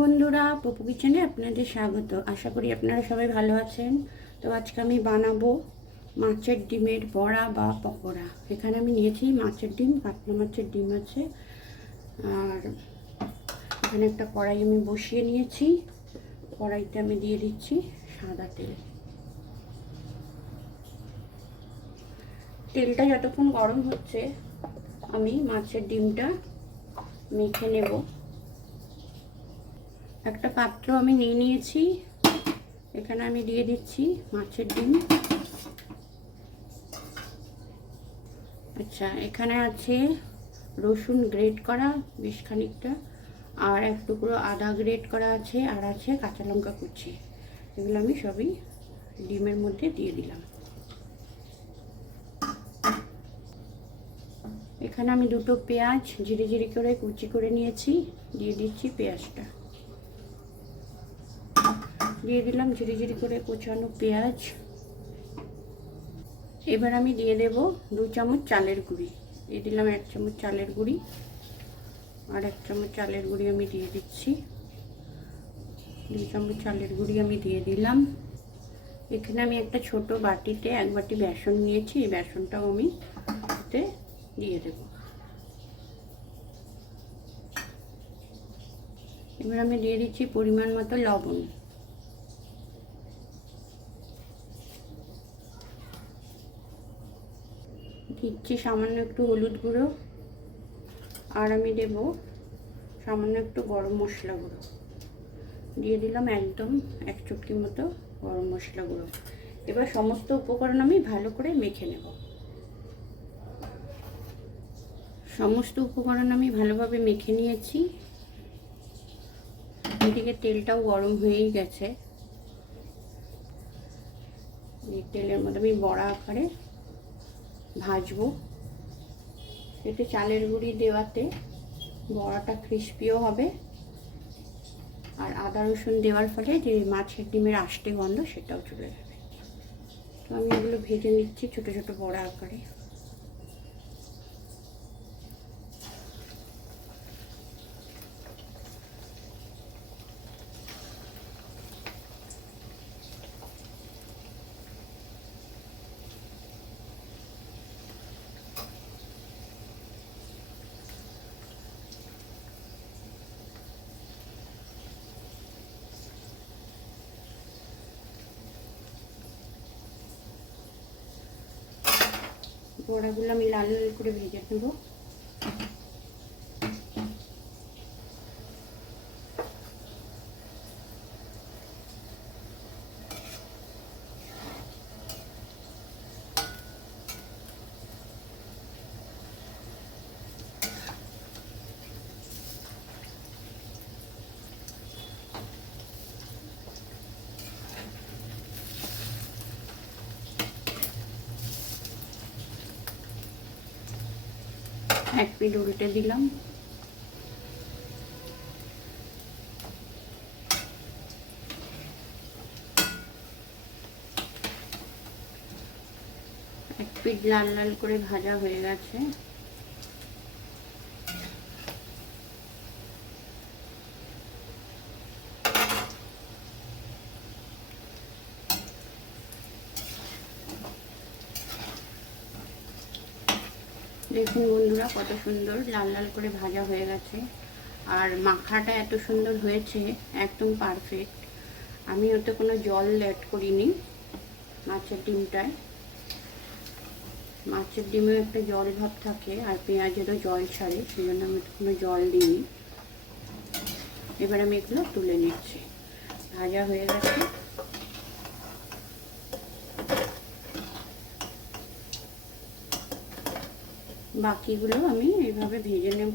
বন্ধুরা, পপু কিচেনে আপনাদের স্বাগত। আশা করি আপনারা সবাই ভালো আছেন। তো আজকে আমি বানাবো মাছের ডিমের বড়া বা পকোড়া। এখানে আমি নিয়েছি মাছের ডিম, কাতলা মাছের ডিম আছে। আর এখানে একটা কড়াই আমি বসিয়ে নিয়েছি। কড়াইতে আমি দিয়ে দিচ্ছি সাদা তেল। তেলটা যতক্ষণ গরম হচ্ছে আমি মাছের ডিমটা মেখে নেব। একটা পাত্র আমি নিয়ে নিয়েছি, এখানে আমি দিয়ে দিচ্ছি মাছের ডিম। আচ্ছা, এখানে আছে রসুন গ্রেট করা বেশ খানিকটা, আর এক টুকরো আদা গ্রেট করা আছে, আর আছে কাঁচা লঙ্কা কুচি। এগুলো আমি সবই ডিমের মধ্যে দিয়ে দিলাম। এখানে আমি দুটো পেঁয়াজ ঝিরি ঝিরি করে কুচি করে নিয়েছি, দিয়ে দিচ্ছি পেঁয়াজটা। দিয়ে দিলাম ঝিরি ঝিরি করে কোচানো পেঁয়াজ। এবার আমি দিয়ে দেব 2 চামচ চালের গুঁড়ি। দিয়ে দিলাম 1 চামচ চালের গুঁড়ি, আর 1 চামচ চালের গুঁড়ি আমি দিয়ে দিচ্ছি। 2 চামচ চালের গুঁড়ি আমি দিয়ে দিলাম। এখানে আমি একটা ছোট বাটিতে 1 বাটি বেসন নিয়েছি, এই বেসনটাও আমি এতে দিয়ে দেব। এবার আমি দিয়ে দিচ্ছি পরিমাণ মতো লবণ। দিচ্ছি সামান্য একটু হলুদ গুঁড়ো, আর আমি দেব সামান্য একটু গরম মশলা গুঁড়ো। দিয়ে দিলাম একদম 1 চুটকি মতো গরম মশলা গুঁড়ো। এবার সমস্ত উপকরণ আমি ভালো করে মেখে নেব। সমস্ত উপকরণ আমি ভালোভাবে মেখে নিয়েছি। এদিকে তেলটাও গরম হয়েই গেছে। এই তেলের মধ্যে আমি বড়া আকারে ভাজবো। এতে চালের গুঁড়ি দেওয়াতে বড়াটা ক্রিস্পিও হবে, আর আদা রসুন দেওয়ার ফলে যে মাছের ডিমের আষ্টে গন্ধ সেটাও চলে যাবে। তো আমি এগুলো ভেজে নিচ্ছি ছোট ছোট বড়া আকারে। বড়াগুলো আমি লাল লাল করে ভেজে নেব। এক পিঠ উল্টে দিলাম। এক পিঠ লাল লাল করে ভাজা হয়ে গেছে। দেখুন বন্ধুরা, কত সুন্দর লাল লাল করে ভাজা হয়ে গেছে, আর মাখাটা এত সুন্দর হয়েছে, একদম পারফেক্ট। আমি ওতে কোনো জল অ্যাড করিনি মাছের ডিমটায়। মাছের ডিমেও একটা জল ভাব থাকে, আর পেঁয়াজেরও জল ছাড়ে, সেই জন্য আমি কোনো জল দিইনি। এবার আমি এগুলো তুলে নিচ্ছি। ভাজা হয়ে গেছে। বাকিগুলো আমি এইভাবে ভেজে নেব।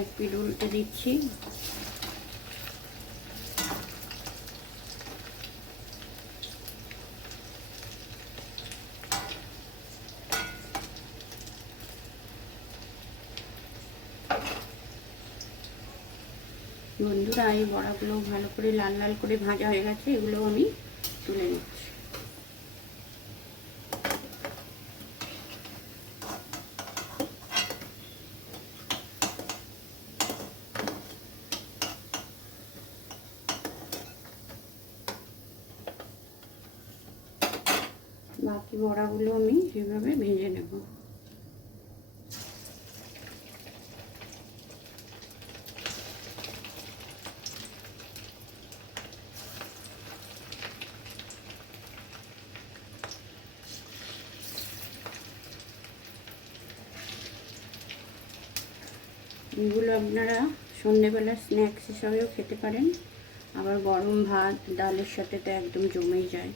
এক পিঠ উল্টে দিচ্ছি। বন্ধুরা, এই বড়াগুলো ভালো করে লাল লাল করে ভাজা হয়ে গেছে, এগুলো আমি তুলে নিচ্ছি। বাকি বড়াগুলো আমি এভাবে ভেজে নেব। এগুলো আপনারা সন্ধ্যেবেলা স্ন্যাক্স হিসাবেও খেতে পারেন, আবার গরম ভাত ডালের সাথে তো একদম জমেই যায়।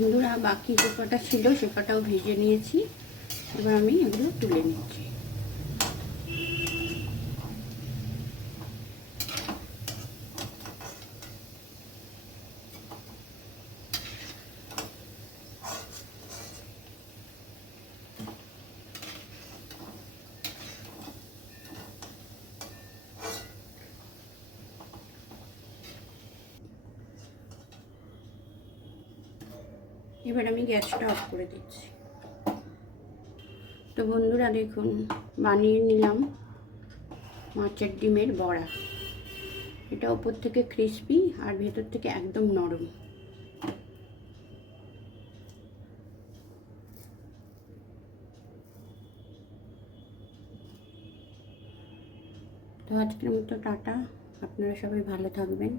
বন্ধুরা, বাকি যে কটা ছিল সে কটাও ভেজে নিয়েছি, এবার আমি এগুলো তুলে নিচ্ছি। এবার আমি গ্যাসটা অফ করে দিচ্ছি। তো বন্ধুরা দেখুন, বানিয়ে নিলাম মাছের ডিমের বড়া। এটা ওপর থেকে ক্রিস্পি আর ভেতর থেকে একদম নরম। তো আজকের মতো টাটা, আপনারা সবাই ভালো থাকবেন।